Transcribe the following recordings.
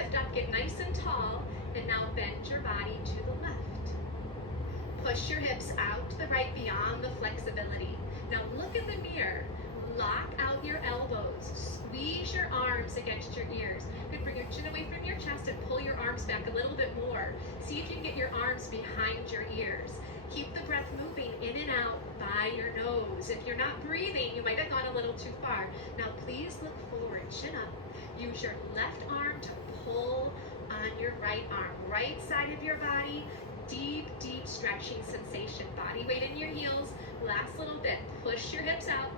lift up, get nice and tall, and now bend your body to the left. Push your hips out to the right beyond the flexibility. Now look in the mirror. Lock out your elbows. Squeeze your arms against your ears. Good, bring your chin away from your chest and pull your arms back a little bit more. See if you can get your arms behind your ears. Keep the breath moving in and out by your nose. If you're not breathing, you might have gone a little too far. Now please look forward, chin up. Use your left arm to pull on your right arm. Right side of your body, deep, deep stretching sensation. Body weight in your heels. Last little bit. Push your hips out.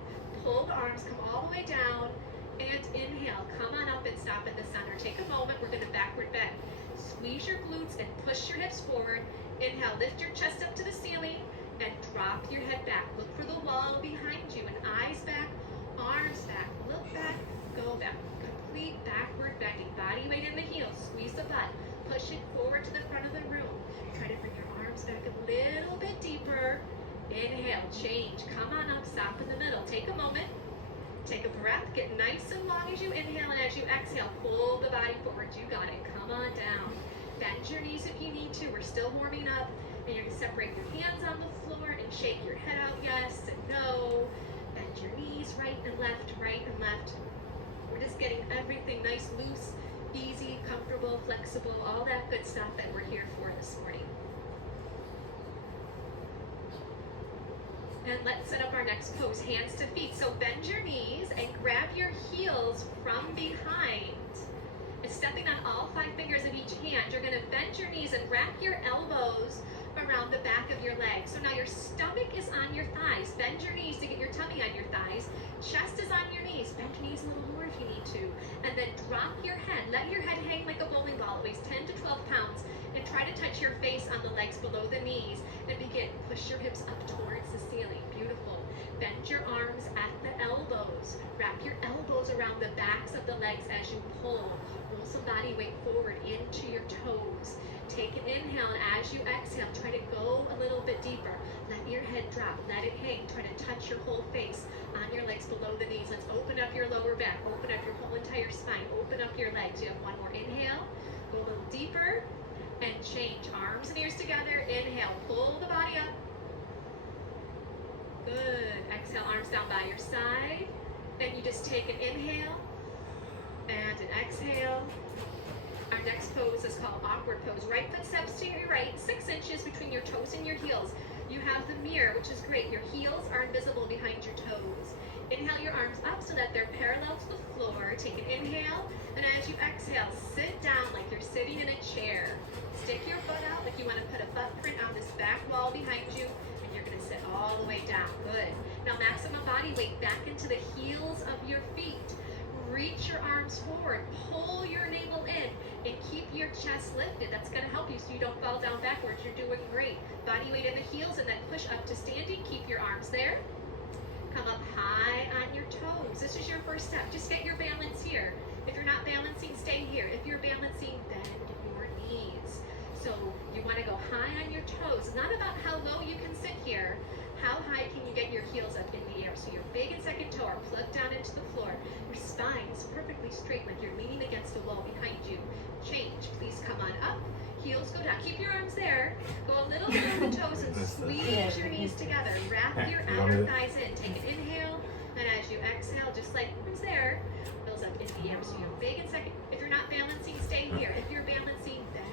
Pull the arms, come all the way down, and inhale. Come on up and stop in the center. Take a moment. We're going to backward bend. Squeeze your glutes and push your hips forward. Inhale, lift your chest up to the ceiling, and drop your head back. Look for the wall behind you, and eyes back, arms back. Look back, go back. Complete backward bending. Body weight in the heels. Squeeze the butt. Push it forward to the front of the room. Try to bring your arms back a little bit deeper. Inhale, change, come on up, stop in the middle. Take a moment, take a breath, get nice and long as you inhale, and as you exhale, pull the body forward. You got it, come on down. Bend your knees if you need to, we're still warming up. And you're gonna separate your hands on the floor and shake your head out, yes and no. Bend your knees right and left, right and left. We're just getting everything nice, loose, easy, comfortable, flexible, all that good stuff that we're here for this morning. And let's set up our next pose, hands to feet. So bend your knees and grab your heels from behind. And stepping on all 5 fingers of each hand, you're gonna bend your knees and wrap your elbows around the back of your legs. So now your stomach is on your thighs. Bend your knees to get your tummy on your thighs. Chest is on your knees. Bend your knees a little more if you need to. And then drop your head. Let your head hang like a bowling ball. It weighs 10 to 12 pounds. And try to touch your face on the legs below the knees. And begin. Push your hips up towards the ceiling. Beautiful. Bend your arms at the elbows. Wrap your elbows around the backs of the legs as you pull. Roll some body weight forward into your toes. Take an inhale, and as you exhale, try to go a little bit deeper. Let your head drop. Let it hang. Try to touch your whole face on your legs below the knees. Let's open up your lower back. Open up your whole entire spine. Open up your legs. You have one more inhale. Go a little deeper. And change. Arms and ears together. Inhale. Pull the body up. Good. Exhale, arms down by your side. And you just take an inhale and an exhale. Our next pose is called awkward pose. Right foot steps to your right, 6 inches between your toes and your heels. You have the mirror, which is great. Your heels are invisible behind your toes. Inhale your arms up so that they're parallel to the floor. Take an inhale, and as you exhale, sit down like you're sitting in a chair. Stick your butt out like you want to put a butt print on this back wall behind you, and you're going to sit all the way down. Good. Now maximum body weight back into the heels of your feet. Reach your arms forward, pull your navel in, and keep your chest lifted. That's going to help you so you don't fall down backwards. You're doing great. Body weight in the heels, and then push up to standing. Keep your arms there. Come up high on your toes. This is your first step. Just get your balance here. If you're not balancing, stay here. If you're balancing, bend your knees. So you want to go high on your toes. Not about how low you can sit here. How high can you get your heels up in the air? So your big and second toe are plugged down into the floor. Your spine is perfectly straight like you're leaning against a wall behind you. Change. Please come on up. Heels go down. Keep your arms there. Go a little bit on the toes and squeeze your knees together. Wrap your outer thighs in. Take an inhale. And as you exhale, just like it's there, fills up in the air. So you're big and second. If you're not balancing, stay here. If you're balancing, bend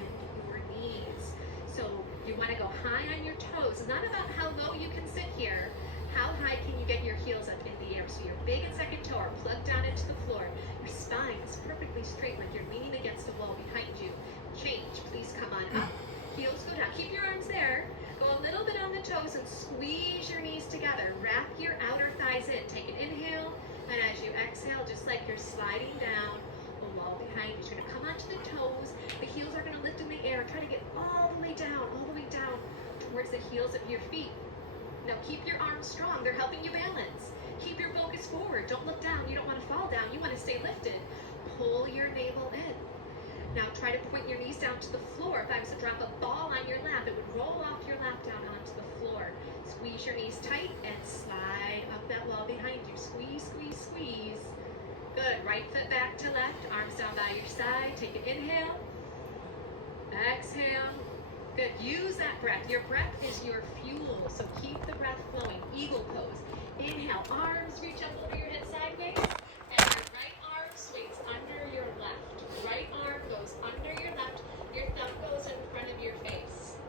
your knees. So you want to go high on your toes. It's not about how low you can sit here. How high can you get your heels up in the air? So your big and second toe are plugged down into the floor. Your spine is perfectly straight like you're leaning against the wall behind you. Change. Please come on up. Heels go down. Keep your arms there. Go a little bit on the toes and squeeze your knees together. Wrap your outer thighs in. Take an inhale. And as you exhale, just like you're sliding down the wall behind you, you're going to come onto the toes. The heels are going to lift in the air. Try to get all the way down towards the heels of your feet. Now keep your arms strong. They're helping you balance. Keep your focus forward. Don't look down. You don't want to fall down. You want to stay lifted. Pull your navel in. Now try to point your knees down to the floor. If I was to drop a ball on your lap, it would roll off your lap down onto the floor. Squeeze your knees tight and slide up that wall behind you. Squeeze, squeeze, squeeze. Good. right foot back to left, arms down by your side. Take an inhale. Exhale. Good. Use that breath. Your breath is your fuel, so keep the breath flowing. Eagle pose. Inhale. Arms reach up over your head sideways. And your right arm swings under your left. Right arm goes under your left. Your thumb goes in front of your face.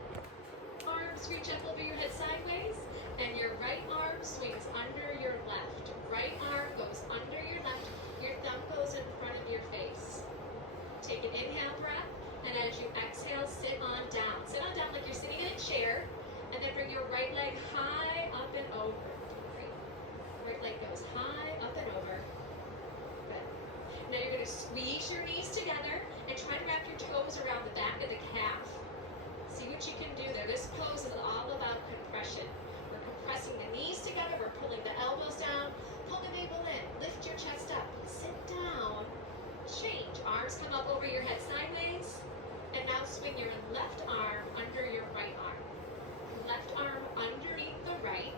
Arms reach up over your head sideways. And your right arm swings under your left. Right arm goes under your left. Your thumb goes in front of your face. Take an inhale breath. And as you exhale, sit on down. Sit on down like you're sitting in a chair. And then bring your right leg high up and over. Right leg goes high up and over. Good. Now you're going to squeeze your knees together and try to wrap your toes around the back of the calf. See what you can do there. This pose is all about compression. We're compressing the knees together. We're pulling the elbows down. Pull the navel in. Lift your chest up. Sit down. Change. Arms come up over your head sideways. And now swing your left arm under your right arm. Left arm underneath the right.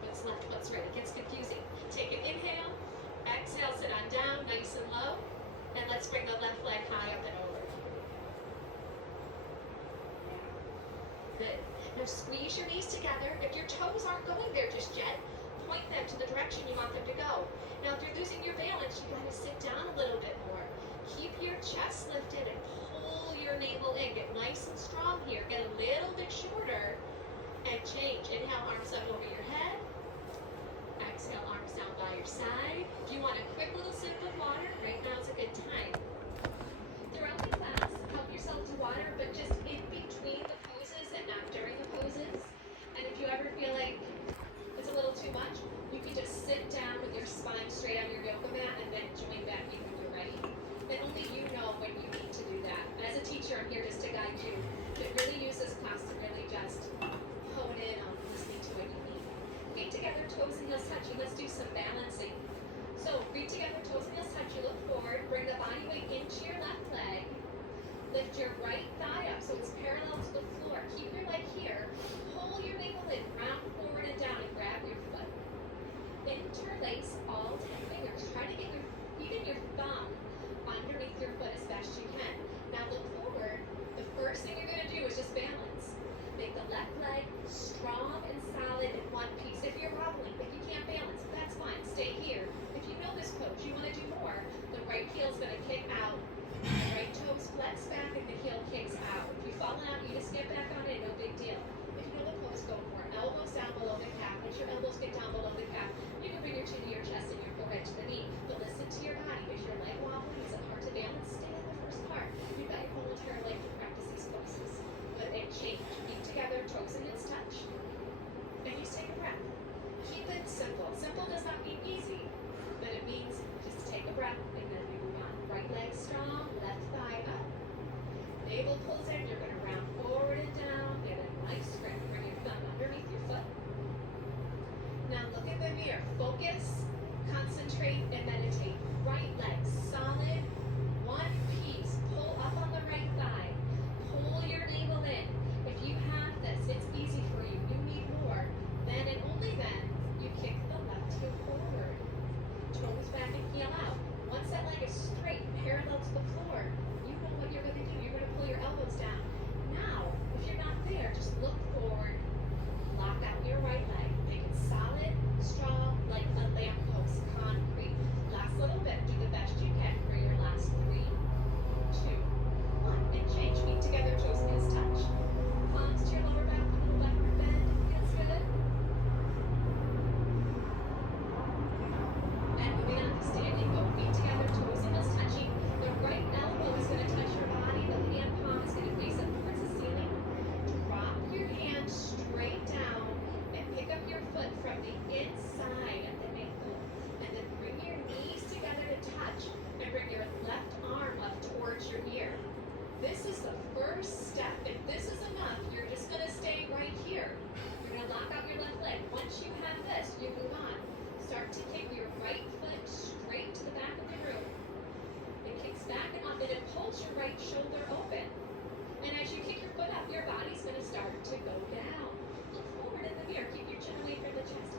What's left, what's right? It gets confusing. Take an inhale. Exhale, sit on down, nice and low. And let's bring the left leg high up and over. Good. Now squeeze your knees together. If your toes aren't going there just yet, point them to the direction you want them to go. Now if you're losing your balance, you gotta sit down a little bit more. Keep your chest lifted and pull your navel in. Get nice and strong here. Get a little bit shorter and change. Inhale, arms up over your head. Exhale, arms down by your side. If you want a quick little sip of water, right now is a good time. Throughout the class, help yourself to water, but just in between the poses and not during the poses. And if you ever feel like it's a little too much, you can just sit down with your spine straight on your yoga mat and then join back in when you're ready. And only you know when you need to do that. As a teacher, I'm here just to guide you. But really use this class to really just hone in on listening to what you need. Feet together, toes and heels touching. Let's do some balancing. So, feet together, toes and heels touching. Look forward. Bring the body weight into your left leg. Lift your right thigh up so it's parallel to the floor. Keep your leg here. Pull your navel in. Round forward and down and grab your foot. Interlace all 10 fingers. Try to get even your thumb underneath your foot as best you can. Now look forward. The first thing you're going to do is just balance. Make the left leg strong and solid in one piece. If you're wobbling, if you can't balance, that's fine. Stay here. If you know this pose, you want to do more, the right heel is going to kick out. The right toes flex back and the heel kicks out. If you've fallen out, you just get back on it, no big deal. If you know the pose, go more. Elbows down below the calf. Let your elbows get down below the calf. You can bring your chin to your chest and your forehead to the knee. But listen to your body. Is your leg wobbling? Is it hard to balance? Stay in the first part. You've got your whole entire life to practice these poses. But then change. Feet together, toes and heels touch. And you take a breath. Keep it simple. Simple does not mean easy, but it means just take a breath and then we move on. Right leg strong, left thigh up. Navel pulls in. You're going to round forward and down. Get a nice grip. Bring your thumb underneath your foot. Now look at the mirror. Focus, concentrate, and meditate. Right leg solid, one piece. Pull up on the right thigh. Pull your navel in. If you have this, it's easy for you. You need more. Then and only then, you kick the left heel forward. Toes back and heel out. Once that leg is straight, parallel to the floor, you know what you're going to do. You're going to pull your elbows down. Now, if you're not there, just look forward. Lock out your right leg. Make it solid, strong, like a lamppost, concrete. Last little bit. Do the best you can for your last 3, 2, 1. And change. Feet together, toes and heels touch. Palms to your lower back, a little backward bend. Feels good. And moving on to standing. Both feet together, toes and heels touching. The right elbow is going to touch your body. The hand palm is going to face up towards the ceiling. Drop your hand straight down and pick up your foot from the inside of the ankle. And then bring your knees together to touch and bring your left arm up towards your ear. This is the first step. If this is enough, you're just going to stay right here. You're going to lock out your left leg. Once you have this, you move on. Start to kick your right foot straight to the back of the room. It kicks back and up and it pulls your right shoulder open. And as you kick your foot up, your body's going to start to go down. Look forward in the mirror. Keep your chin away from the chest.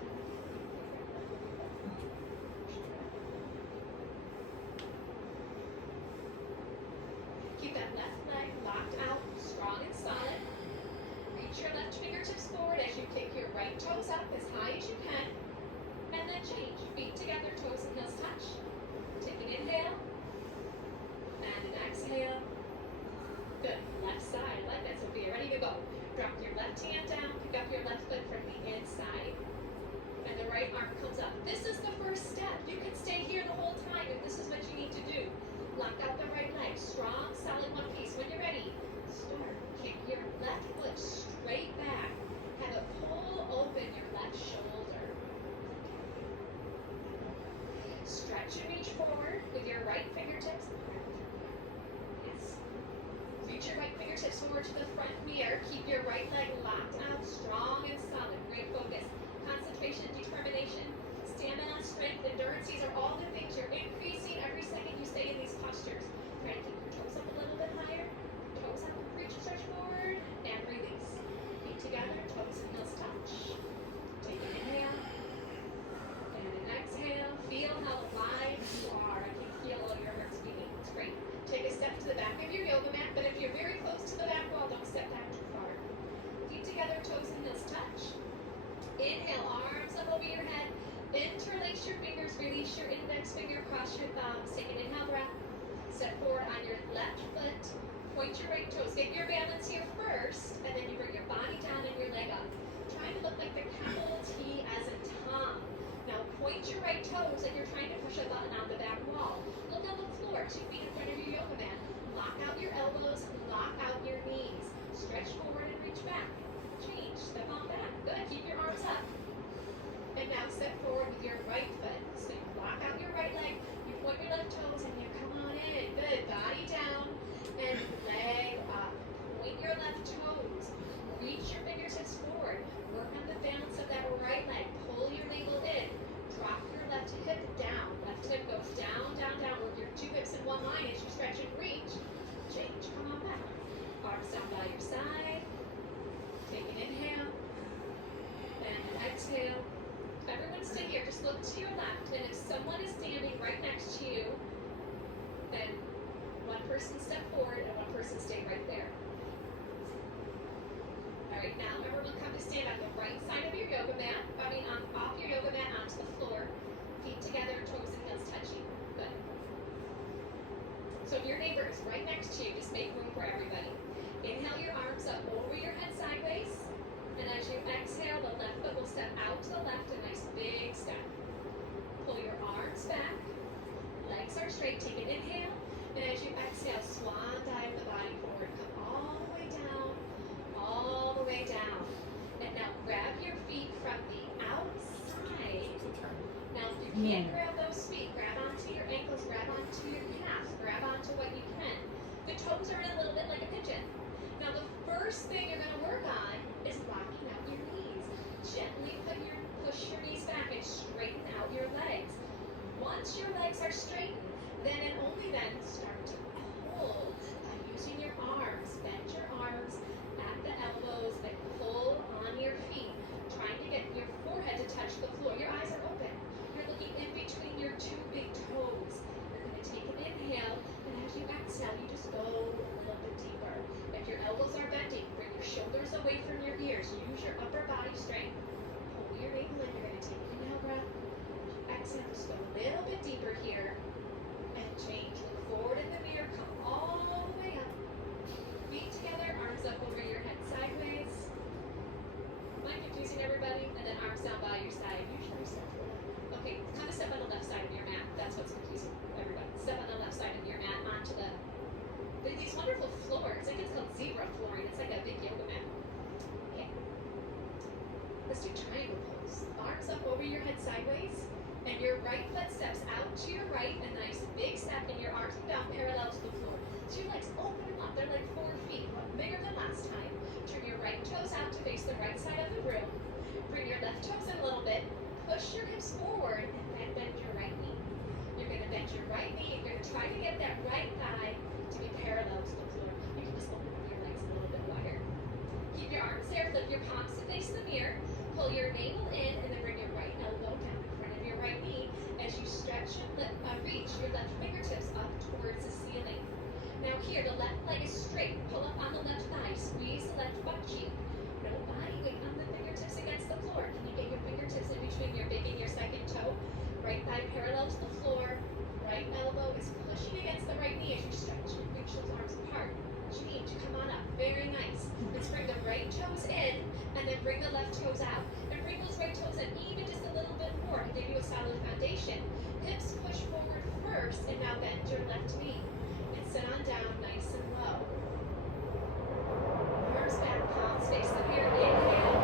toes up as high as you can, and then change. Feet together, toes and heels touch. Take an inhale, and an exhale. Good. Left side. Like that, Sophia. Ready to go. Drop your left hand down, pick up your left foot from the inside, and the right arm comes up. This is the first step. You can stay here the whole time if this is what you need to do. Lock out the right leg. Strong, solid one piece. When you're ready, start. Kick your left foot straight back. Have it pull open your left shoulder. Stretch and reach forward with your right fingertips. Yes. Reach your right fingertips forward to the front mirror. Keep your right leg locked out, strong and solid. Great focus. Concentration, determination, stamina, strength, endurance. These are all the things you're increasing every second you stay in these postures. Try to keep your toes up a little bit higher. Toes up, reach, stretch forward, and release. Feet together, toes and heels touch. Take an inhale, and an exhale. Feel how alive you are. I can feel all your hearts beating. It's great. Take a step to the back of your yoga mat, but if you're very close to the back wall, don't step back too far. Feet together, toes and heels touch. Inhale, arms up over your head. Interlace your fingers, release your index finger, cross your thumbs. Take an inhale breath. Step forward on your left foot. Point your right toes. Get your balance here first, and then you bring your body down and your leg up. Trying to look like the capital T as in Tom. Now point your right toes and you're trying to push a button on the back wall. Look on the floor, 2 feet in front of your yoga mat. Lock out your elbows, lock out your knees. Stretch forward and reach back. Change, step on back. Good, keep your arms up. And now step forward with your right foot. So you lock out your right leg, you point your left toes and you come on in. Good, body down and leg up. Point your left toes. Reach your fingertips forward. Work on the balance of that right leg. Pull your navel in. Drop your left hip down. Left hip goes down, down, down. Work your 2 hips in one line as you stretch and reach. Change, come on back. Arms down by your side. Take an inhale. And an exhale. Everyone stay here. Just look to your left. And if someone is standing right next to you, then one person step forward and one person stay right there. Alright, now everyone come to stand on the right side of your yoga mat. Off your yoga mat onto the floor. Feet together, toes and heels touching. Good. So if your neighbor is right next to you, just make room for everybody. Inhale your arms up over your head sideways. And as you exhale, the left foot will step out to the left, a nice big step. Pull your arms back. Legs are straight. Take an inhale. And as you exhale, swan dive the body forward. Come all the way down. All the way down. And now grab your feet from the outside. Now if you can't grab those feet, grab onto your ankles, grab onto your calves, grab onto what you can. The toes are in a little bit like a pigeon. Now the first thing you're going to work on is locking out your knees. Gently push your knees back and straighten out your legs. Once your legs are straightened, then and only then start to pull by using your arms. Bend your arms at the elbows and pull on your feet, trying to get your forehead to touch the floor. Your eyes are open. You're looking in between your 2 big toes. You're going to take an inhale, and as you exhale, you just go a little bit deeper. If your elbows are bending, bring your shoulders away from your ears. Use your upper body strength. Pull your navel in. You're going to take an inhale breath. Exhale, just go a little bit deeper here. And change. Look forward in the mirror. Come all the way up. Feet together, arms up over your head sideways. Am I confusing everybody? And then arms down by your side. Usually step forward. Okay, kind of step on the left side of your mat. That's what's confusing everybody. Step on the left side of your mat onto these wonderful floors. I think it's called zebra flooring. It's like a big yoga mat. Okay. Let's do triangle pose. Arms up over your head sideways. And your right foot steps out to your right, a nice big step, and your arms come down parallel to the floor. So your legs open up. They're like 4 feet, bigger than last time. Turn your right toes out to face the right side of the room. Bring your left toes in a little bit. Push your hips forward, and then bend your right knee. You're going to bend your right knee. You're going to try to get that right thigh to be parallel to the floor. You can just open up your legs a little bit wider. Keep your arms there. Flip your palms to face the mirror. Pull your navel in, and then bring your right elbow down in front of your right knee as you stretch and reach your left fingertips up towards the ceiling. Now here, the left leg is straight. Pull up on the left thigh. Squeeze the left butt cheek. No body weight on the fingertips. fingertips against the floor. Can you get your fingertips in between your big and your second toe? Right thigh parallel to the floor. Right elbow is pushing against the right knee as you stretch and reach those arms apart. Change, come on up, very nice. Let's bring the right toes in and then bring the left toes out. And bring those right toes in even just a little bit more to give you a solid foundation. Hips push forward first and now bend your left knee. And sit on down nice and low. Arms back, palms face the mirror. Inhale,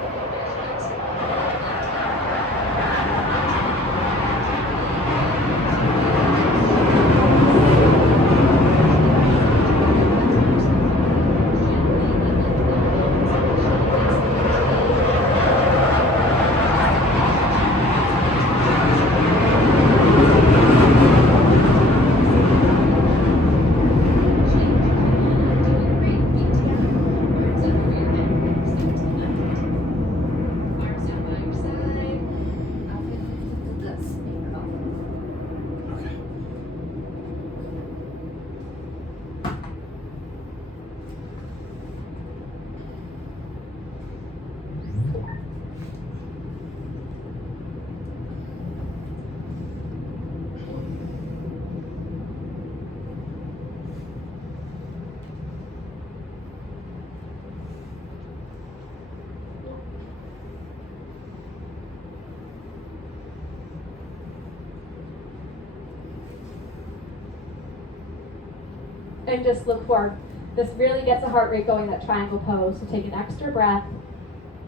and just look forward. This really gets the heart rate going, that triangle pose. So take an extra breath,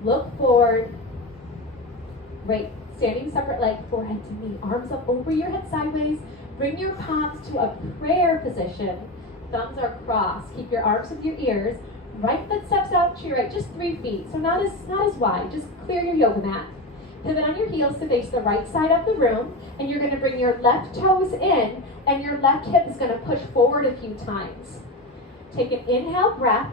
look forward, right, standing separate leg, forehead to knee, arms up over your head sideways. Bring your palms to a prayer position. Thumbs are crossed. Keep your arms with your ears. Right foot steps out to your right, just 3 feet, so not as wide. Just clear your yoga mat. Pivot on your heels to face the right side of the room, and you're going to bring your left toes in, and your left hip is going to push forward a few times. Take an inhale breath,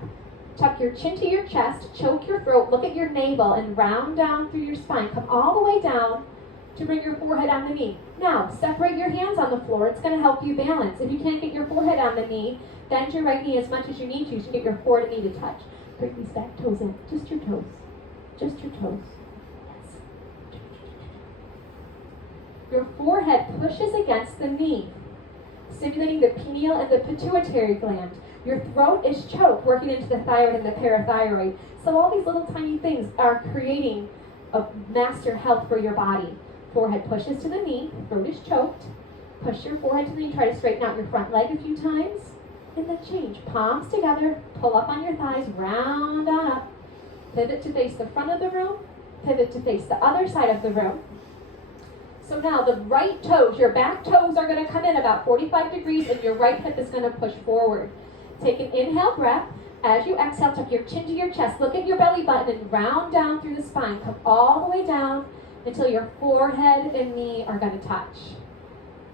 tuck your chin to your chest, choke your throat, look at your navel, and round down through your spine. Come all the way down to bring your forehead on the knee. Now, separate your hands on the floor. It's going to help you balance. If you can't get your forehead on the knee, bend your right knee as much as you need to get your forehead and knee to touch. Bring these back toes in, just your toes, just your toes. Your forehead pushes against the knee, stimulating the pineal and the pituitary gland. Your throat is choked, working into the thyroid and the parathyroid. So all these little tiny things are creating a master health for your body. Forehead pushes to the knee, throat is choked. Push your forehead to the knee, try to straighten out your front leg a few times. And then change. Palms together, pull up on your thighs, round on up. Pivot to face the front of the room, pivot to face the other side of the room. So now the right toes, your back toes are going to come in about 45 degrees and your right hip is going to push forward. Take an inhale breath. As you exhale, tuck your chin to your chest. Look at your belly button and round down through the spine. Come all the way down until your forehead and knee are going to touch.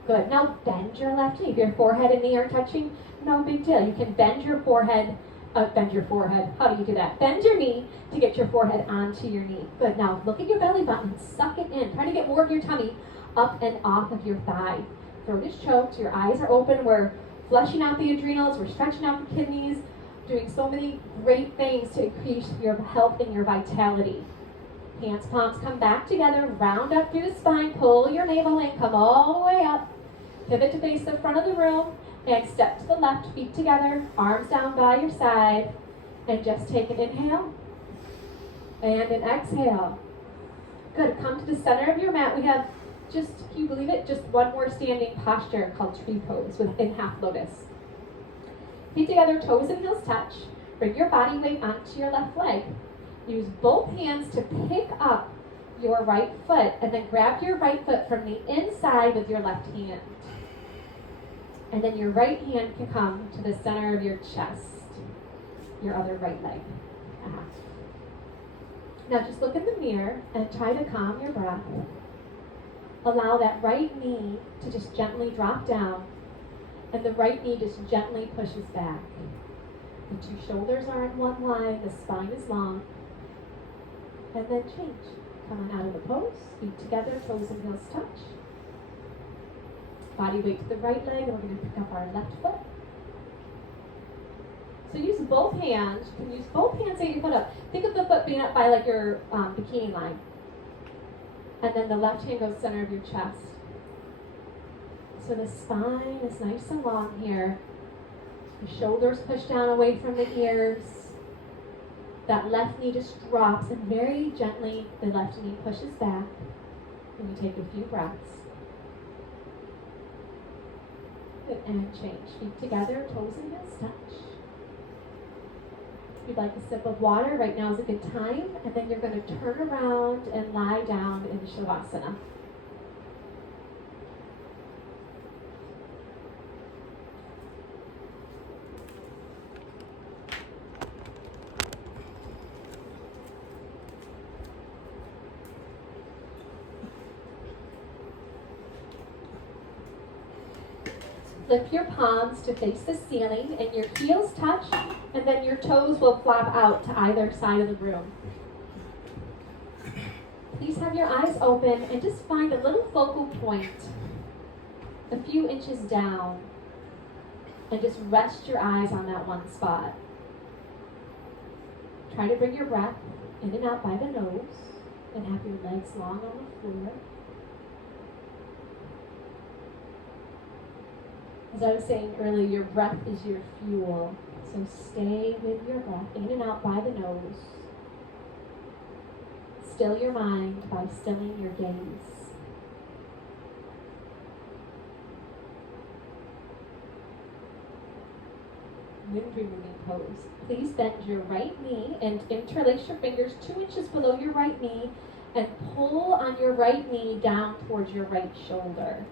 Good. Now bend your left knee. If your forehead and knee are touching, no big deal. You can bend your forehead. How do you do that? Bend your knee to get your forehead onto your knee. Good. Now look at your belly button. Suck it in. Try to get more of your tummy up and off of your thigh. Throat is choked. Your eyes are open. We're flushing out the adrenals. We're stretching out the kidneys. Doing so many great things to increase your health and your vitality. Hands, palms come back together. Round up through the spine. Pull your navel in. Come all the way up. Pivot to face the front of the room. And step to the left, feet together, arms down by your side, and just take an inhale and an exhale. Good. Come to the center of your mat. We have just, can you believe it, just one more standing posture called tree pose in half lotus. Feet together, toes and heels touch. Bring your body weight onto your left leg. Use both hands to pick up your right foot, and then grab your right foot from the inside with your left hand. And then your right hand can come to the center of your chest, your other right leg. Now just look in the mirror and try to calm your breath. Allow that right knee to just gently drop down, and the right knee just gently pushes back. The two shoulders are in one line, the spine is long. And then change. Come on out of the pose, feet together, toes and heels touch. Body weight to the right leg, and we're going to pick up our left foot. So use both hands. You can use both hands to get your foot up. Think of the foot being up by like your bikini line. And then the left hand goes center of your chest. So the spine is nice and long here. The shoulders push down away from the ears. That left knee just drops, and very gently the left knee pushes back. And you take a few breaths. Good, and change. Feet together, toes and heels touch. If you'd like a sip of water, right now is a good time. And then you're going to turn around and lie down in Shavasana. Lift your palms to face the ceiling and your heels touch, and then your toes will flop out to either side of the room. Please have your eyes open and just find a little focal point a few inches down and just rest your eyes on that one spot. Try to bring your breath in and out by the nose and have your legs long on the floor. As I was saying earlier, your breath is your fuel. So stay with your breath in and out by the nose. Still your mind by stilling your gaze. Wind removing pose. Please bend your right knee and interlace your fingers 2 inches below your right knee and pull on your right knee down towards your right shoulder.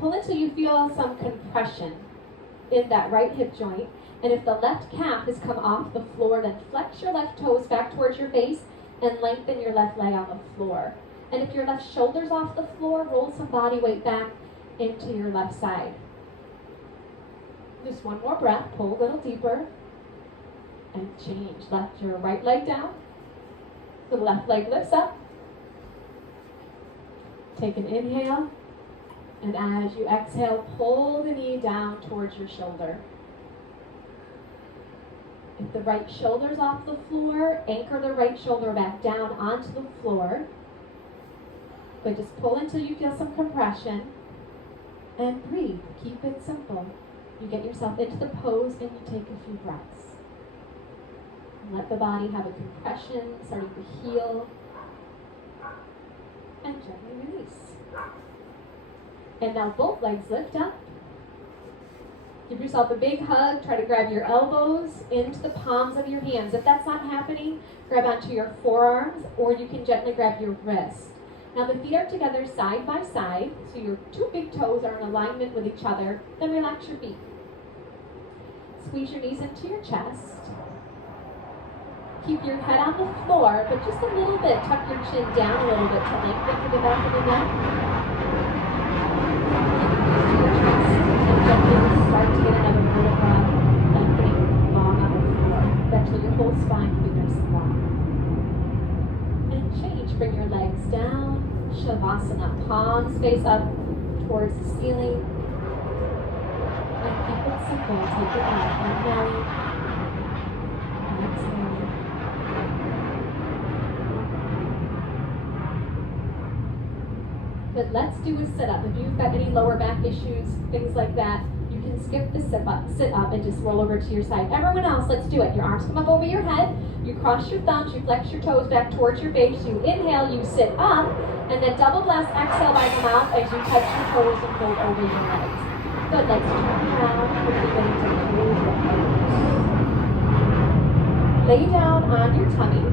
Pull until you feel some compression in that right hip joint. And if the left calf has come off the floor, then flex your left toes back towards your face and lengthen your left leg on the floor. And if your left shoulder's off the floor, roll some body weight back into your left side. Just one more breath. Pull a little deeper. And change. Left your right leg down. The left leg lifts up. Take an inhale. And as you exhale, pull the knee down towards your shoulder. If the right shoulder's off the floor, anchor the right shoulder back down onto the floor. But just pull until you feel some compression. And breathe. Keep it simple. You get yourself into the pose and you take a few breaths. Let the body have a compression, starting to heal. And gently release. And now both legs lift up. Give yourself a big hug. Try to grab your elbows into the palms of your hands. If that's not happening, grab onto your forearms, or you can gently grab your wrist. Now the feet are together side by side, so your two big toes are in alignment with each other. Then relax your feet. Squeeze your knees into your chest. Keep your head on the floor, but just a little bit. Tuck your chin down a little bit to lengthen to the back of the neck. Start to get another vertebra lengthening long on the floor. Eventually your whole spine will be nice and long. And change. Bring your legs down. Shavasana. Palms face up towards the ceiling. And keep it simple. Take it out. Inhaling. And exhaling. But let's do a sit-up. If you've got any lower back issues, things like that, you can skip the sit up and just roll over to your side. Everyone else, let's do it. Your arms come up over your head. You cross your thumbs. You flex your toes back towards your face. You inhale. You sit up. And then double bless. Exhale by the mouth as you touch your toes and fold over your legs. Good. Let's turn around. We're beginning to close your toes. Lay down on your tummy.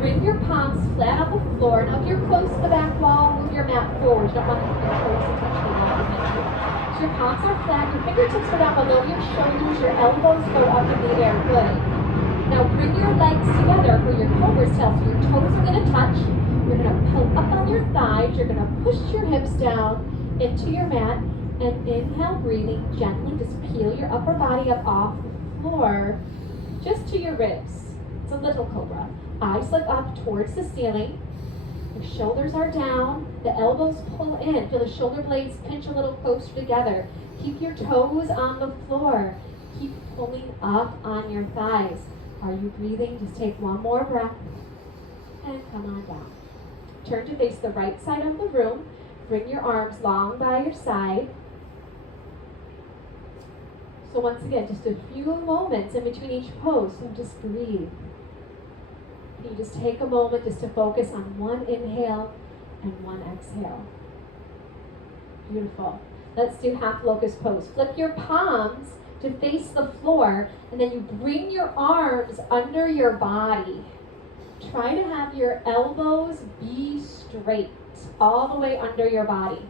Bring your palms flat on the floor. Now if you're close to the back wall, move your mat forward. You don't want to keep your toes to touch the wall behind you. So your palms are flat. Your fingertips are down below your shoulders. Your elbows go up in the air. Good. Now bring your legs together for your cobra's tail. So your toes are going to touch. You're going to pull up on your thighs. You're going to push your hips down into your mat. And inhale, breathing gently. Just peel your upper body up off the floor just to your ribs. It's a little cobra. Eyes look up towards the ceiling. Your shoulders are down. The elbows pull in. Feel the shoulder blades pinch a little closer together. Keep your toes on the floor. Keep pulling up on your thighs. Are you breathing? Just take one more breath and come on down. Turn to face the right side of the room. Bring your arms long by your side. So once again, just a few moments in between each pose, so just breathe. Can you just take a moment just to focus on one inhale and one exhale? Beautiful. Let's do half locust pose. Flip your palms to face the floor, and then you bring your arms under your body. Try to have your elbows be straight, all the way under your body.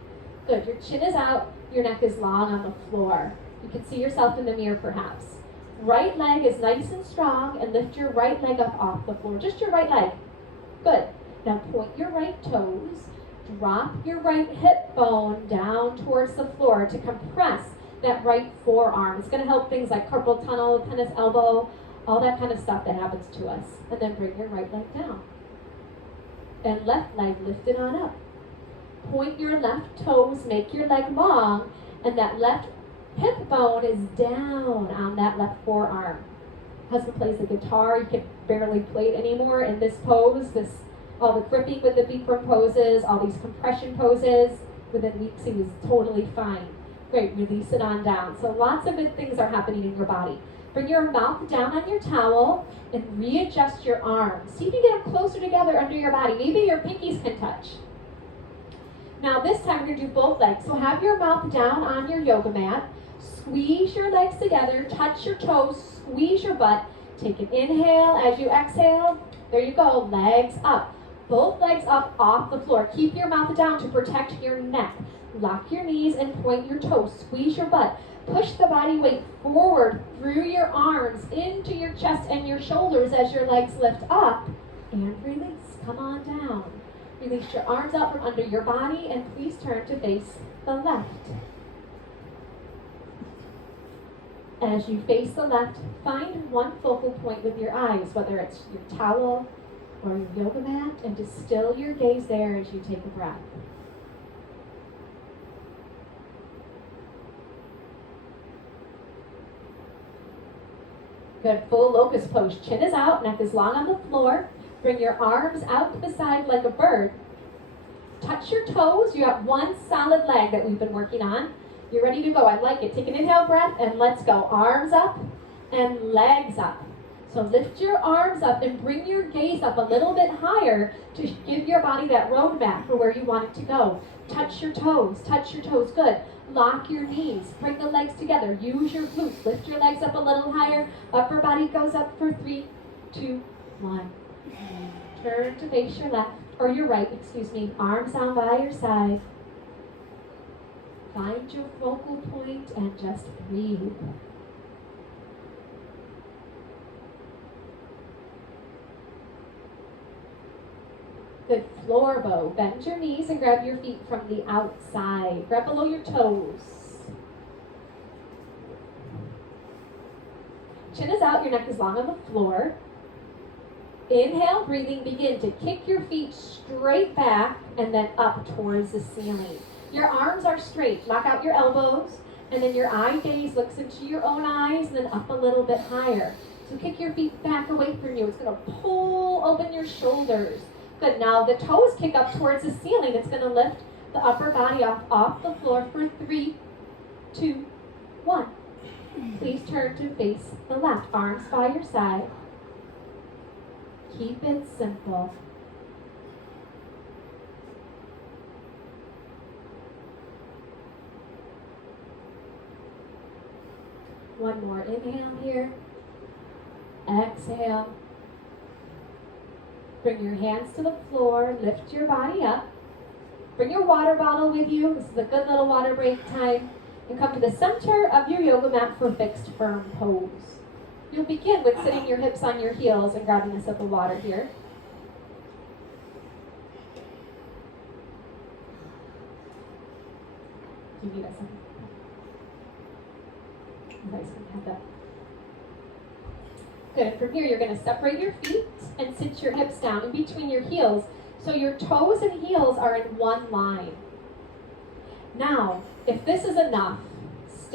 Good. Your chin is out, your neck is long on the floor. You can see yourself in the mirror perhaps. Right leg is nice and strong, and lift your right leg up off the floor. Just your right leg. Good. Now point your right toes. Drop your right hip bone down towards the floor to compress that right forearm. It's going to help things like carpal tunnel, tennis elbow, all that kind of stuff that happens to us. And then bring your right leg down. And left leg lifted on up. Point your left toes, make your leg long, and that left hip bone is down on that left forearm. Husband plays the guitar. You can barely play it anymore in this pose. All the gripping with the Bikram poses, all these compression poses. Within weeks, he was totally fine. Great, release it on down. So lots of good things are happening in your body. Bring your mouth down on your towel and readjust your arms. See if you get them closer together under your body. Maybe your pinkies can touch. Now this time we're going to do both legs. So have your mouth down on your yoga mat. Squeeze your legs together, touch your toes, squeeze your butt. Take an inhale as you exhale. There you go, legs up. Both legs up off the floor. Keep your mouth down to protect your neck. Lock your knees and point your toes. Squeeze your butt. Push the body weight forward through your arms into your chest and your shoulders as your legs lift up. And release. Come on down. Release your arms out from under your body and please turn to face the left. As you face the left, find one focal point with your eyes, whether it's your towel or your yoga mat, and just still your gaze there as you take a breath. Good, full locust pose. Chin is out, neck is long on the floor. Bring your arms out to the side like a bird. Touch your toes. You got one solid leg that we've been working on. You're ready to go. I like it. Take an inhale breath and let's go. Arms up and legs up. So lift your arms up and bring your gaze up a little bit higher to give your body that roadmap for where you want it to go. Touch your toes. Touch your toes. Good. Lock your knees. Bring the legs together. Use your glutes. Lift your legs up a little higher. Upper body goes up for 3, 2, 1. Turn to face your left, or your right, arms down by your side. Find your focal point and just breathe. Good, floor bow. Bend your knees and grab your feet from the outside. Grab below your toes. Chin is out, your neck is long on the floor. Inhale, breathing, begin to kick your feet straight back and then up towards the ceiling. Your arms are straight. Lock out your elbows, and then your eye gaze looks into your own eyes and then up a little bit higher. So kick your feet back away from you. It's going to pull open your shoulders. Good. Now the toes kick up towards the ceiling. It's going to lift the upper body off the floor for 3, 2, 1. Please turn to face the left. Arms by your side. Keep it simple. One more inhale here. Exhale. Bring your hands to the floor. Lift your body up. Bring your water bottle with you. This is a good little water break time. And come to the center of your yoga mat for fixed firm pose. You'll begin with sitting your hips on your heels and grabbing a sip of water here. Do you need a second? Nice, have that. Good. From here, you're going to separate your feet and sit your hips down in between your heels so your toes and heels are in one line. Now, if this is enough,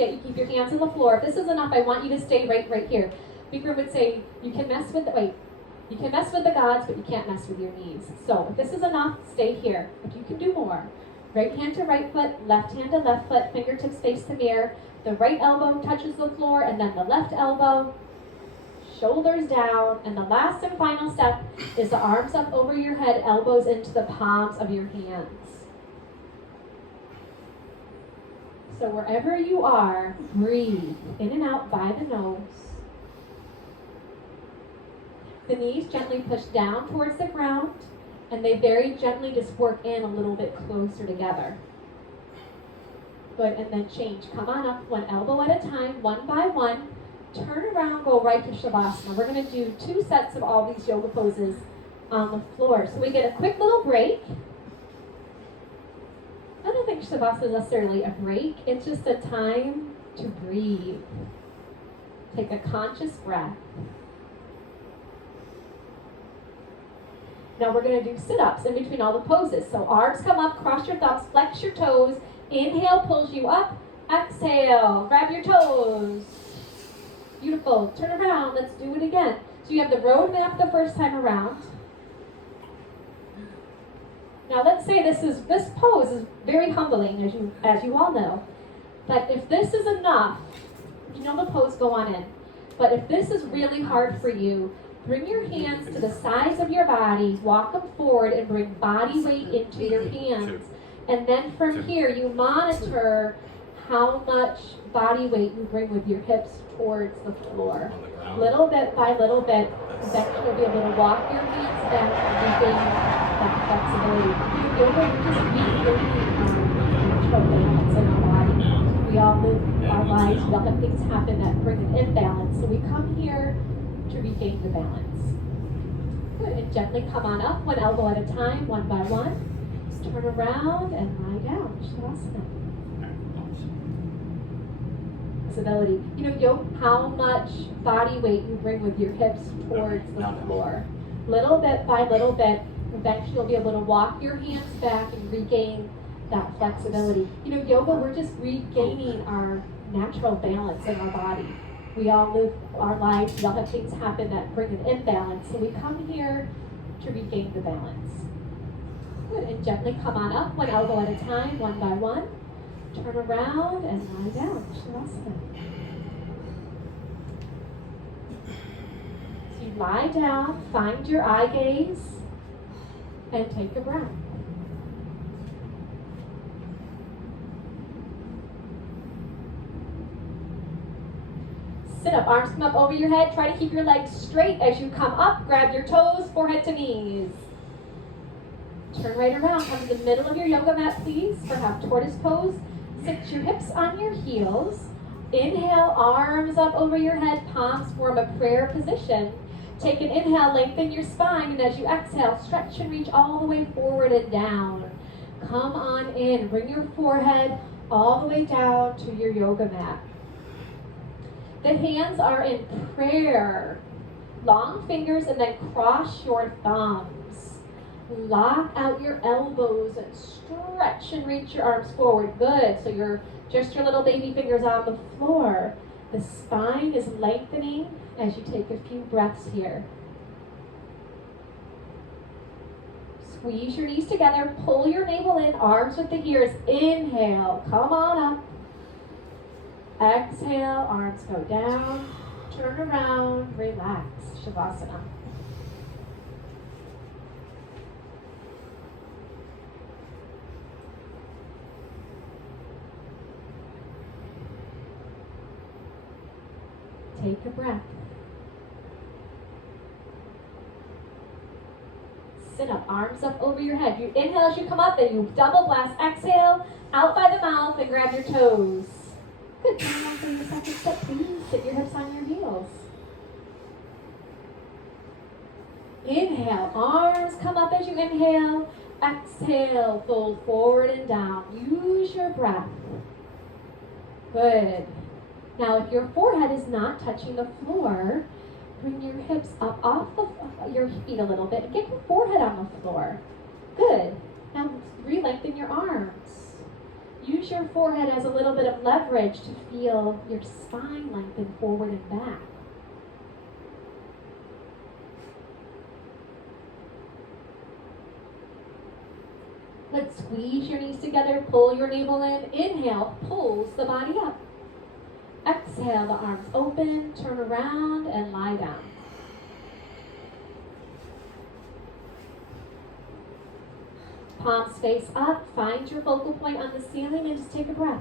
stay, you keep your hands on the floor. If this is enough, I want you to stay right here. Bikram would say, you can mess with the gods, but you can't mess with your knees. So if this is enough, stay here. If you can do more, right hand to right foot, left hand to left foot, fingertips face the mirror. The right elbow touches the floor, and then the left elbow, shoulders down. And the last and final step is the arms up over your head, elbows into the palms of your hands. So wherever you are, breathe in and out by the nose. The knees gently push down towards the ground, and they very gently just work in a little bit closer together. Good, and then change. Come on up, one elbow at a time, one by one. Turn around, go right to Shavasana. We're going to do 2 sets of all these yoga poses on the floor. So we get a quick little break. I don't think Shavasana is necessarily a break. It's just a time to breathe. Take a conscious breath. Now we're going to do sit-ups in between all the poses. So arms come up, cross your thumbs, flex your toes. Inhale pulls you up. Exhale, grab your toes. Beautiful. Turn around. Let's do it again. So you have the road map the first time around. Now let's say this pose is very humbling, as you all know. But if this is enough, you know the pose, go on in. But if this is really hard for you, bring your hands to the sides of your body, walk them forward, and bring body weight into your hands. And then from here, you monitor how much body weight you bring with your hips towards the floor. Little bit by little bit, eventually you'll be able to walk your hands back and regain that flexibility. Yoga, we're just recreating natural balance in our body. We all live our lives, we all have things happen that bring an imbalance. So we come here to regain the balance. Good, and gently come on up, one elbow at a time, one by one. Turn around and lie down, Shavasana. Flexibility. You know, how much body weight you bring with your hips towards the floor. Little bit by little bit, eventually you'll be able to walk your hands back and regain that flexibility. You know, yoga, we're just regaining our natural balance in our body. We all live our lives, we all have things happen that bring an imbalance. So we come here to regain the balance. Good, and gently come on up, one elbow at a time, one by one. Turn around and lie down, Shavasana. So you lie down, find your eye gaze, and take a breath. Sit up, arms come up over your head. Try to keep your legs straight as you come up. Grab your toes, forehead to knees. Turn right around. Come to the middle of your yoga mat, please, for half tortoise pose. Sit your hips on your heels. Inhale, arms up over your head, palms form a prayer position. Take an inhale, lengthen your spine, and as you exhale, stretch and reach all the way forward and down. Come on in. Bring your forehead all the way down to your yoga mat. The hands are in prayer. Long fingers and then cross your thumbs. Lock out your elbows and stretch and reach your arms forward. Good. So your little baby fingers on the floor. The spine is lengthening as you take a few breaths here. Squeeze your knees together. Pull your navel in. Arms with the ears. Inhale. Come on up. Exhale. Arms go down. Turn around. Relax. Shavasana. Take a breath. Sit up, arms up over your head. You inhale as you come up, then you double blast. Exhale, out by the mouth and grab your toes. Good. Come on for your second step, please. Sit your hips on your heels. Inhale, arms come up as you inhale. Exhale, fold forward and down. Use your breath. Good. Now, if your forehead is not touching the floor, bring your hips up off your feet a little bit and get your forehead on the floor. Good. Now, re-lengthen your arms. Use your forehead as a little bit of leverage to feel your spine lengthen forward and back. Let's squeeze your knees together, pull your navel in. Inhale, pulls the body up. Exhale, the arms open, turn around, and lie down. Palms face up, find your focal point on the ceiling, and just take a breath.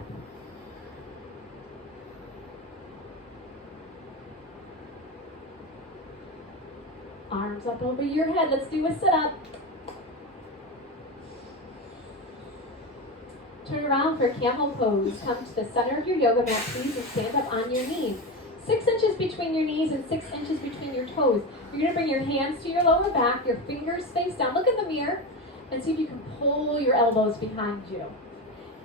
Arms up over your head. Let's do a sit-up. Turn around for Camel Pose. Come to the center of your yoga mat, please, and stand up on your knees. 6 inches between your knees and 6 inches between your toes. You're going to bring your hands to your lower back, your fingers face down. Look in the mirror and see if you can pull your elbows behind you.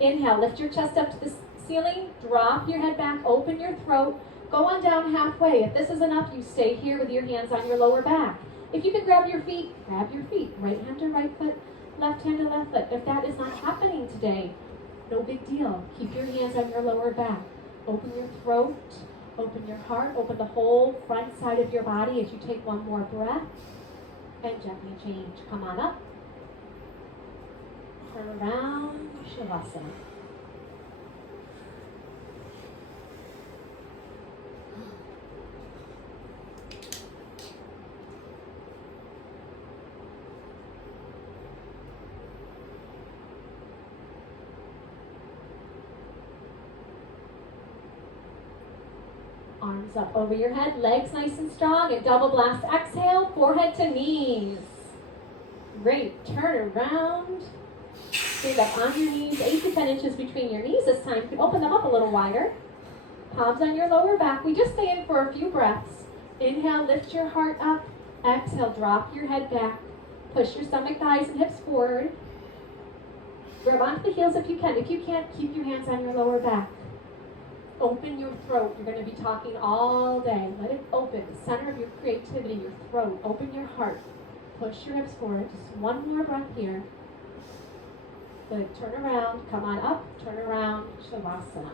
Inhale, lift your chest up to the ceiling, drop your head back, open your throat, go on down halfway. If this is enough, you stay here with your hands on your lower back. If you can grab your feet, grab your feet. Right hand to right foot, left hand to left foot. If that is not happening today, no big deal. Keep your hands on your lower back. Open your throat, open your heart, open the whole front side of your body as you take one more breath and gently change. Come on up. Turn around, Shavasana. Arms up over your head, legs nice and strong, and double blast. Exhale, forehead to knees. Great, turn around. Stand up on your knees, 8 to 10 inches between your knees this time. You can open them up a little wider. Palms on your lower back. We just stay in for a few breaths. Inhale, lift your heart up. Exhale, drop your head back. Push your stomach, thighs, and hips forward. Grab onto the heels if you can. If you can't, keep your hands on your lower back. Open your throat. You're going to be talking all day. Let it open. The center of your creativity, your throat. Open your heart. Push your hips forward. Just one more breath here. Good. Turn around. Come on up. Turn around. Shavasana.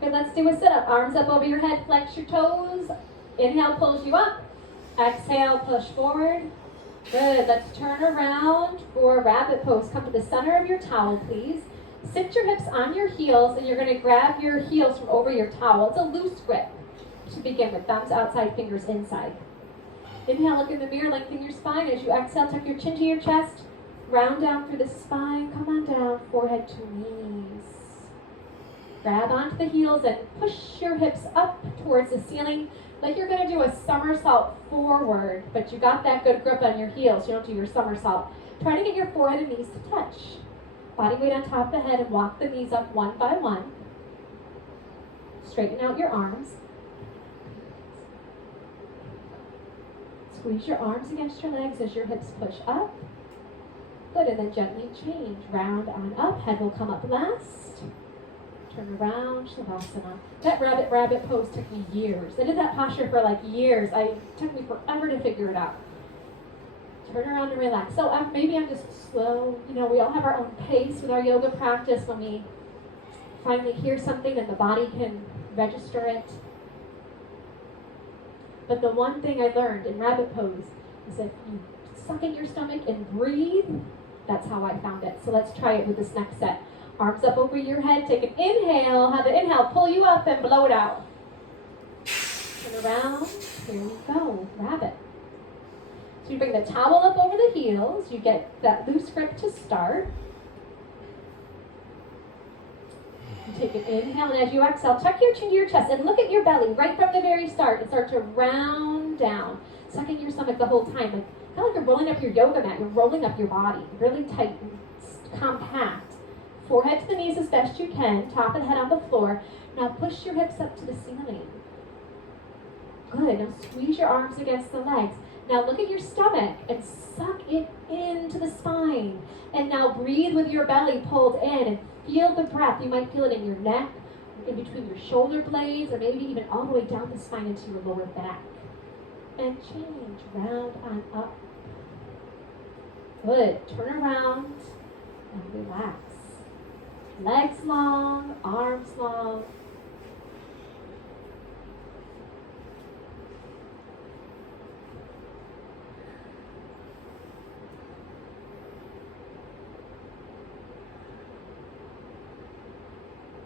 Good, let's do a sit-up. Arms up over your head, flex your toes. Inhale, pulls you up. Exhale, push forward. Good, let's turn around for Rabbet Pose. Come to the center of your towel, please. Sit your hips on your heels, and you're going to grab your heels from over your towel. It's a loose grip to begin with. Thumbs outside, fingers inside. Inhale, look in the mirror, lengthen your spine. As you exhale, tuck your chin to your chest. Round down through the spine. Come on down, forehead to knees. Grab onto the heels and push your hips up towards the ceiling like you're going to do a somersault forward, but you got that good grip on your heels. You don't do your somersault. Try to get your forehead and knees to touch. Body weight on top of the head and walk the knees up one by one. Straighten out your arms. Squeeze your arms against your legs as your hips push up. Good, and then gently change. Round on up. Head will come up last. Turn around, Shavasana. That rabbit pose took me years. I did that posture for like years. It took me forever to figure it out. Turn around and relax. So maybe I'm just slow. You know, we all have our own pace with our yoga practice. When we finally hear something, then the body can register it. But the one thing I learned in rabbit pose is if you suck in your stomach and breathe, that's how I found it. So let's try it with this next set. Arms up over your head. Take an inhale. Have the inhale pull you up and blow it out. Turn around. Here we go. Rabbit. So you bring the towel up over the heels. You get that loose grip to start. You take an inhale, and as you exhale, tuck your chin to your chest and look at your belly right from the very start and start to round down. Sucking your stomach the whole time. Kind of like you're rolling up your yoga mat. You're rolling up your body. Really tight and compact. Forehead to the knees as best you can. Top of the head on the floor. Now push your hips up to the ceiling. Good. Now squeeze your arms against the legs. Now look at your stomach and suck it into the spine. And now breathe with your belly pulled in and feel the breath. You might feel it in your neck, in between your shoulder blades, or maybe even all the way down the spine into your lower back. And change, round on up. Good. Turn around and relax. Legs long, arms long.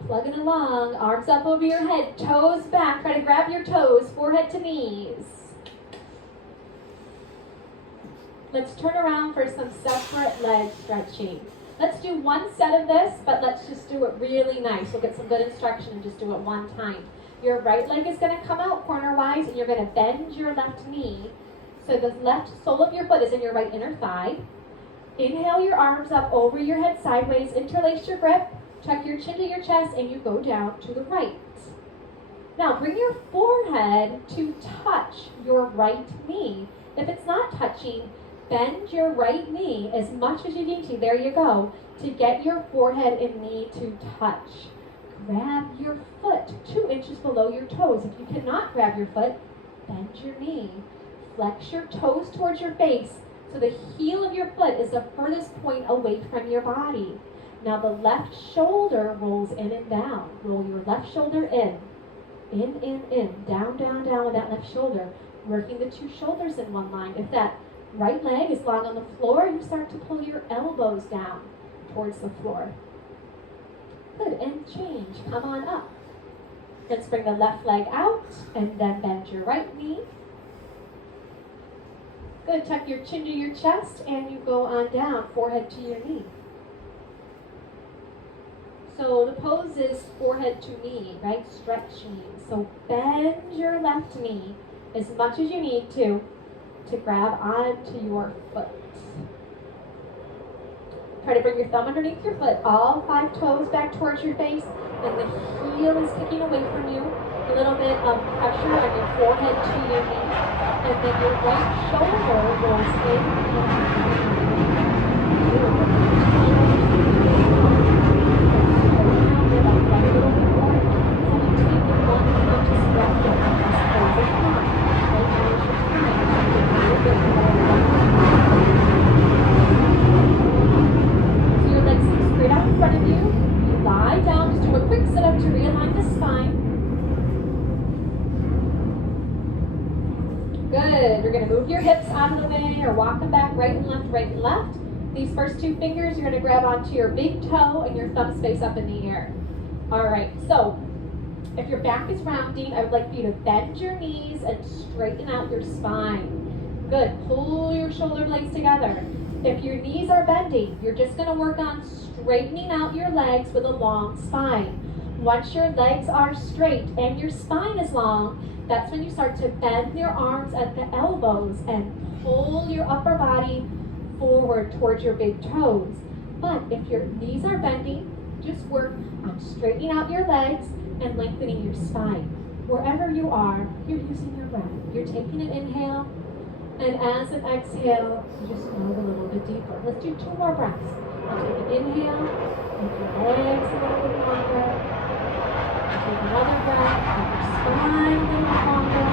Plugging along, arms up over your head, toes back. Try to grab your toes, forehead to knees. Let's turn around for some separate leg stretching. Let's do one set of this, but let's just do it really nice. We'll get some good instruction and just do it one time. Your right leg is going to come out corner-wise, and you're going to bend your left knee. So the left sole of your foot is in your right inner thigh. Inhale your arms up over your head sideways, interlace your grip. Tuck your chin to your chest and you go down to the right. Now bring your forehead to touch your right knee. If it's not touching, bend your right knee as much as you need to. There you go. To get your forehead and knee to touch. Grab your foot 2 inches below your toes. If you cannot grab your foot, bend your knee. Flex your toes towards your face so the heel of your foot is the furthest point away from your body. Now the left shoulder rolls in and down. Roll your left shoulder in. In. Down, down, down with that left shoulder. Working the 2 shoulders in one line. If that right leg is long on the floor, you start to pull your elbows down towards the floor. Good, and change. Come on up. Let's bring the left leg out and then bend your right knee. Good, tuck your chin to your chest and you go on down, forehead to your knee. So the pose is forehead to knee, right? Stretching. So bend your left knee as much as you need to grab onto your foot. Try to bring your thumb underneath your foot, all 5 toes back towards your face, and the heel is kicking away from you. A little bit of pressure on your forehead to your knee, and then your right shoulder rolls in your hips out of the way or walk them back right and left, right and left. These first 2 fingers, you're going to grab onto your big toe and your thumbs face up in the air. All right, so if your back is rounding, I would like for you to bend your knees and straighten out your spine. Good, pull your shoulder blades together. If your knees are bending, you're just going to work on straightening out your legs with a long spine. Once your legs are straight and your spine is long, that's when you start to bend your arms at the elbows and pull your upper body forward towards your big toes. But if your knees are bending, just work on straightening out your legs and lengthening your spine. Wherever you are, you're using your breath. You're taking an inhale, and as an exhale, you just move a little bit deeper. Let's do 2 more breaths. I'll take an inhale, make your legs a little bit longer. Take another breath, make your spine a little bit longer.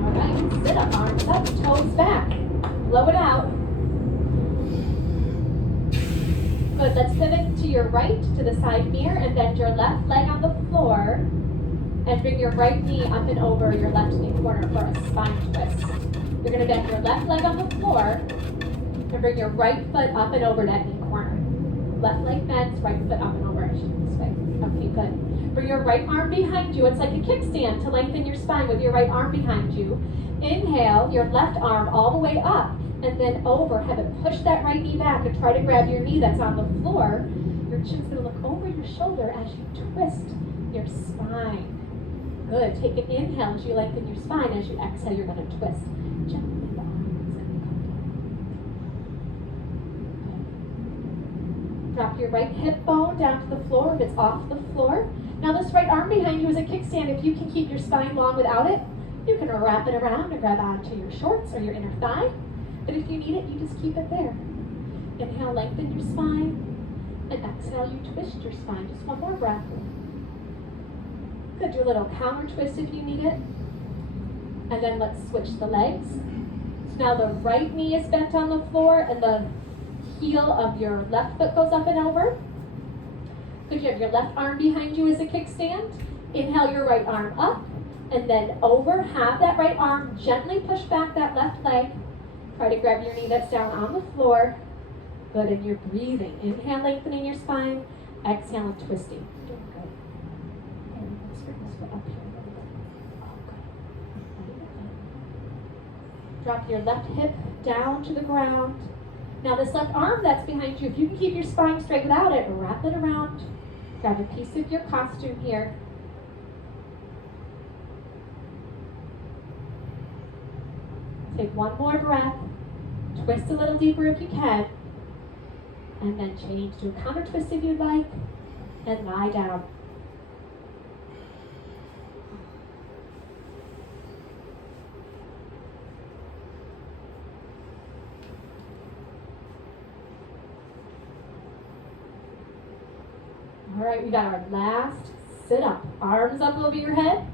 Alright, sit up, arms up, toes back. Blow it out. Good, let's pivot to your right, to the side mirror, and bend your left leg on the floor. And bring your right knee up and over your left knee corner for a spine twist. You're going to bend your left leg on the floor, and bring your right foot up and over that knee corner. Left leg bends, right foot up and over. I should this way. Okay, good. Bring your right arm behind you. It's like a kickstand to lengthen your spine with your right arm behind you. Inhale, your left arm all the way up and then over. Have it push that right knee back and try to grab your knee that's on the floor. Your chin's going to look over your shoulder as you twist your spine. Good. Take an inhale as you lengthen your spine. As you exhale, you're going to twist. Gently the arms and come down. Drop your right hip bone down to the floor if it's off the floor. Now this right arm behind you is a kickstand. If you can keep your spine long without it, you can wrap it around and grab onto your shorts or your inner thigh. But if you need it, you just keep it there. Inhale, lengthen your spine. And exhale, you twist your spine. Just one more breath. Good. Do a little counter twist if you need it. And then let's switch the legs. So now the right knee is bent on the floor and the heel of your left foot goes up and over. Good. You have your left arm behind you as a kickstand. Inhale your right arm up and then over. Have that right arm gently push back that left leg. Try to grab your knee that's down on the floor. Good. And you're breathing. Inhale, lengthening your spine. Exhale and twisting. Doing good. And let's bring this foot up here a little bit. Oh, good. Drop your left hip down to the ground. Now this left arm that's behind you, if you can keep your spine straight without it, wrap it around. Grab a piece of your costume here. Take one more breath. Twist a little deeper if you can. And then change to a counter twist if you'd like. And lie down. All right, we got our last sit up. Arms up over your head.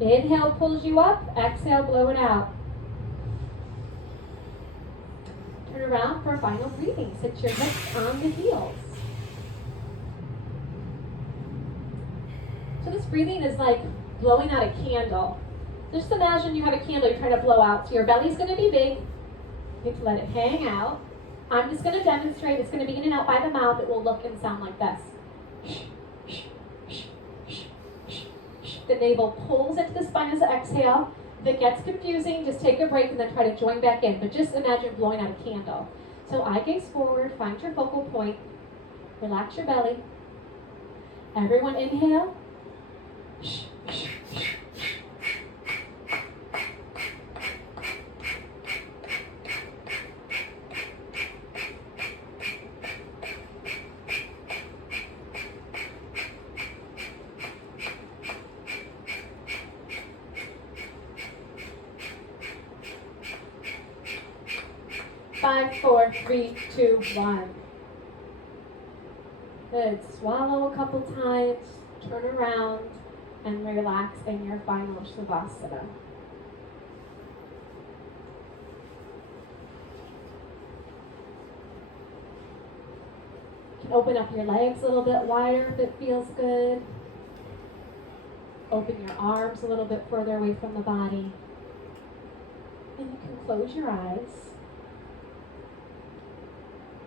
Inhale pulls you up. Exhale, blow it out. Turn around for a final breathing. Sit your hips on the heels. So this breathing is like blowing out a candle. Just imagine you have a candle you're trying to blow out. So your belly's going to be big. You need to let it hang out. I'm just going to demonstrate. It's going to be in and out by the mouth. It will look and sound like this. The navel pulls into the spine as an exhale. If it gets confusing, just take a break and then try to join back in. But just imagine blowing out a candle. So eye gaze forward, find your focal point, relax your belly. Everyone inhale. 5, 4, 3, 2, 1. Good. Swallow a couple times, turn around, and relax in your final Shavasana. You can open up your legs a little bit wider if it feels good. Open your arms a little bit further away from the body. And you can close your eyes.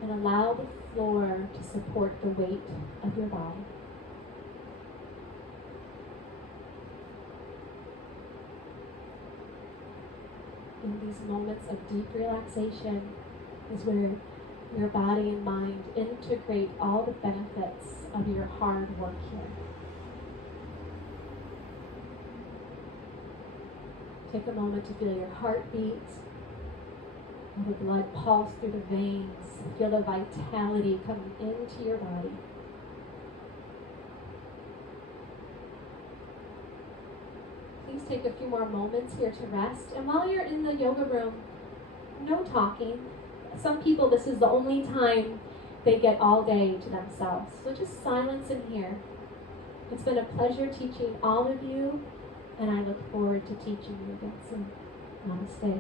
And allow the floor to support the weight of your body. In these moments of deep relaxation is where your body and mind integrate all the benefits of your hard work here. Take a moment to feel your heartbeat. Feel the blood pulse through the veins. Feel the vitality coming into your body. Please take a few more moments here to rest. And while you're in the yoga room, no talking. Some people, this is the only time they get all day to themselves. So just silence in here. It's been a pleasure teaching all of you, and I look forward to teaching you again soon. Namaste.